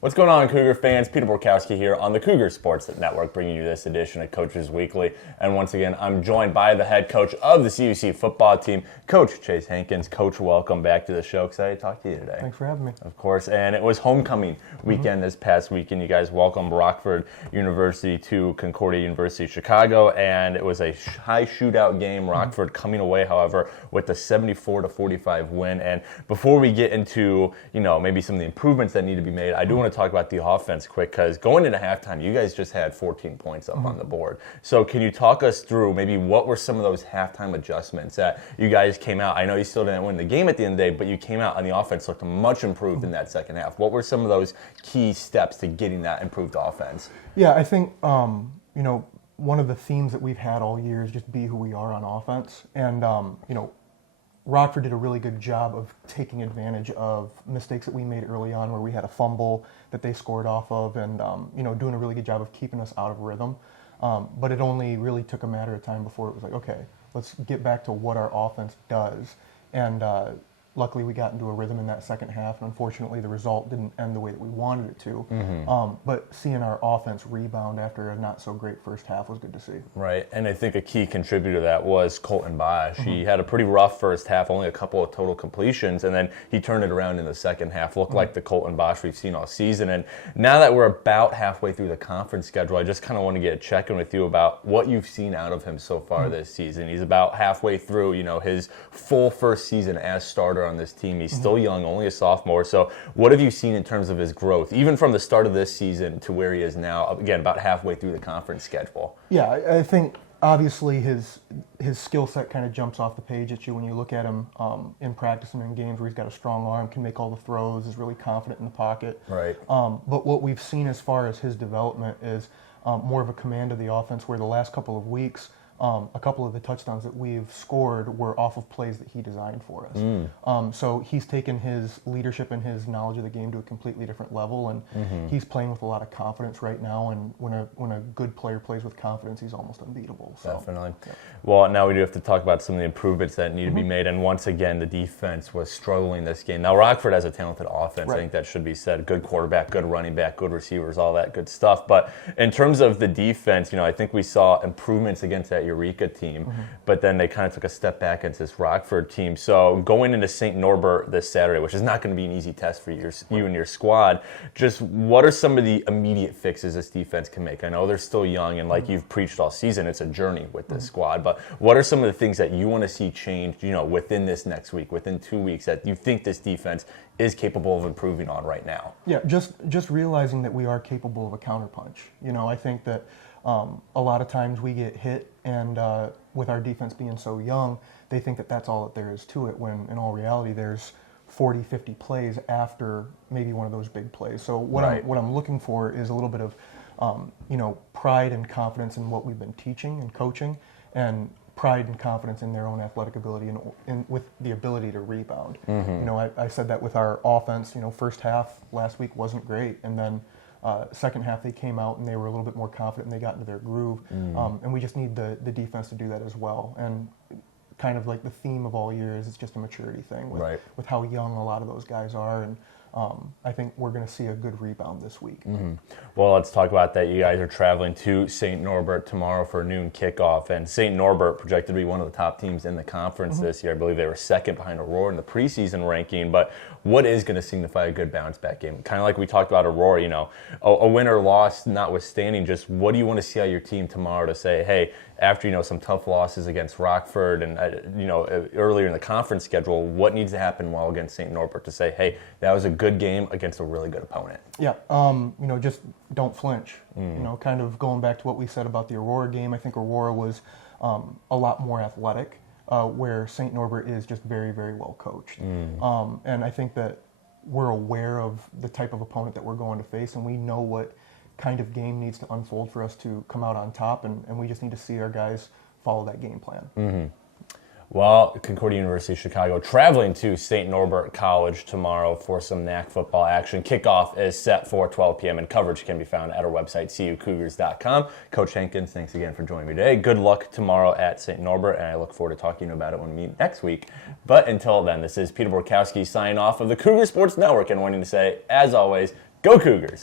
What's going on, Cougar fans? Peter Borkowski here on the Cougar Sports Network, bringing you this edition of Coaches Weekly. And once again, I'm joined by the head coach of the CUC football team, Coach Chase Hankins. Coach, welcome back to the show. Excited to talk to you today. Thanks for having me. Of course. And it was homecoming weekend this past weekend. You guys welcomed Rockford University to Concordia University Chicago, and it was a high shootout game. Rockford coming away, however, with a 74-45 win. And before we get into, maybe some of the improvements that need to be made, I do want to talk about the offense quick, because going into halftime, you guys just had 14 points up on the board. So can you talk us through maybe what were some of those halftime adjustments that you guys came out? I know you still didn't win the game at the end of the day, but you came out and the offense looked much improved in that second half. What were some of those key steps to getting that improved offense? Yeah, I think, one of the themes that we've had all year is just be who we are on offense. And, Rockford did a really good job of taking advantage of mistakes that we made early on, where we had a fumble that they scored off of, and doing a really good job of keeping us out of rhythm. But it only really took a matter of time before it was like, okay, let's get back to what our offense does. And luckily we got into a rhythm in that second half, and unfortunately the result didn't end the way that we wanted it to. But seeing our offense rebound after a not so great first half was good to see. Right, and I think a key contributor to that was Colton Bosch. He had a pretty rough first half, only a couple of total completions, and then he turned it around in the second half. Looked like the Colton Bosch we've seen all season. And now that we're about halfway through the conference schedule, I just kind of want to get a check-in with you about what you've seen out of him so far this season. He's about halfway through, his full first season as starter on this team. He's still young, only a sophomore. So what have you seen in terms of his growth, even from the start of this season to where he is now, again, about halfway through the conference schedule? Yeah, I think obviously his skill set kind of jumps off the page at you when you look at him in practice and in games, where he's got a strong arm, can make all the throws, is really confident in the pocket. Right. But what we've seen as far as his development is more of a command of the offense, where the last couple of weeks, a couple of the touchdowns that we've scored were off of plays that he designed for us. So he's taken his leadership and his knowledge of the game to a completely different level, and he's playing with a lot of confidence right now. And when a good player plays with confidence, he's almost unbeatable. So, definitely. Yeah. Well, now we do have to talk about some of the improvements that need to be made. And once again, the defense was struggling this game. Now, Rockford has a talented offense. Right. I think that should be said. Good quarterback, good running back, good receivers, all that good stuff. But in terms of the defense, I think we saw improvements against that Eureka team, but then they kind of took a step back against this Rockford team. So going into St. Norbert this Saturday, which is not going to be an easy test for you and your squad, just what are some of the immediate fixes this defense can make? I know they're still young, and like you've preached all season, it's a journey with this squad, but what are some of the things that you want to see changed, within this next week, within 2 weeks, that you think this defense is capable of improving on right now? Yeah, just realizing that we are capable of a counterpunch. I think that a lot of times we get hit, and with our defense being so young, they think that that's all that there is to it, when in all reality there's 40, 50 plays after maybe one of those big plays. So what I'm looking for is a little bit of pride and confidence in what we've been teaching and coaching, and pride and confidence in their own athletic ability and with the ability to rebound. I said that with our offense. First half last week wasn't great, and then second half they came out and they were a little bit more confident and they got into their groove. And we just need the defense to do that as well. And kind of like the theme of all year is it's just a maturity thing with how young a lot of those guys are. And I think we're going to see a good rebound this week. Well, let's talk about that. You guys are traveling to St. Norbert tomorrow for a noon kickoff, and St. Norbert projected to be one of the top teams in the conference this year. I believe they were second behind Aurora in the preseason ranking, but what is going to signify a good bounce-back game? Kind of like we talked about Aurora, a win or loss notwithstanding, just what do you want to see out of your team tomorrow to say, hey, after, some tough losses against Rockford and, earlier in the conference schedule, what needs to happen while against St. Norbert to say, hey, that was a good game against a really good opponent? Yeah, just don't flinch. Kind of going back to what we said about the Aurora game, I think Aurora was a lot more athletic, where St. Norbert is just very, very well coached. And I think that we're aware of the type of opponent that we're going to face, and we know what kind of game needs to unfold for us to come out on top, and we just need to see our guys follow that game plan. Well, Concordia University Chicago traveling to St. Norbert College tomorrow for some NAC football action. Kickoff is set for 12 p.m. and coverage can be found at our website, cucougars.com. Coach Hankins, thanks again for joining me today. Good luck tomorrow at St. Norbert, and I look forward to talking about it when we meet next week. But until then, this is Peter Borkowski signing off of the Cougar Sports Network and wanting to say, as always, Go Cougars!